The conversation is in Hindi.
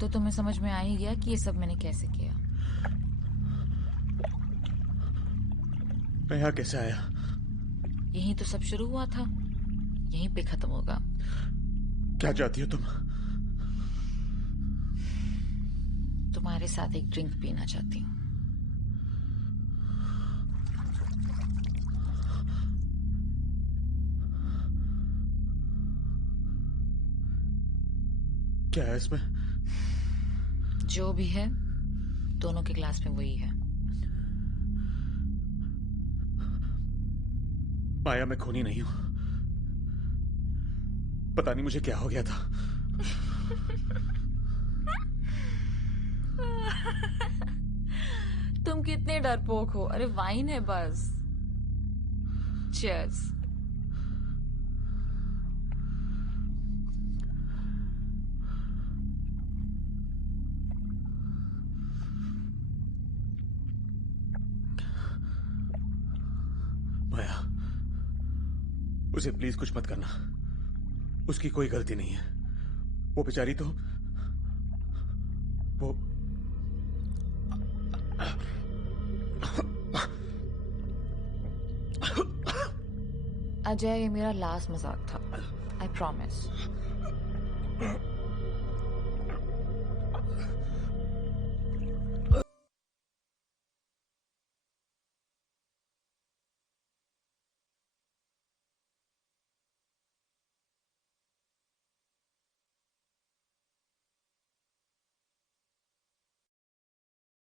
तो तुम्हें समझ में आ ही गया कि ये सब मैंने कैसे किया। मैं यहाँ कैसे आया? यहीं तो सब शुरू हुआ था, यहीं पे खत्म होगा। क्या चाहती हो तुम? तुम्हारे साथ एक ड्रिंक पीना चाहती हूँ। क्या है इसमें? जो भी है, दोनों के ग्लास में वही है। माया, मैं खूनी नहीं हूं। पता नहीं मुझे क्या हो गया था। तुम कितने डरपोक हो। अरे वाइन है बस। चीयर्स। माया, उसे प्लीज कुछ मत करना। उसकी कोई गलती नहीं है। वो बेचारी तो वो अजय, ये मेरा लास्ट मजाक था। I promise.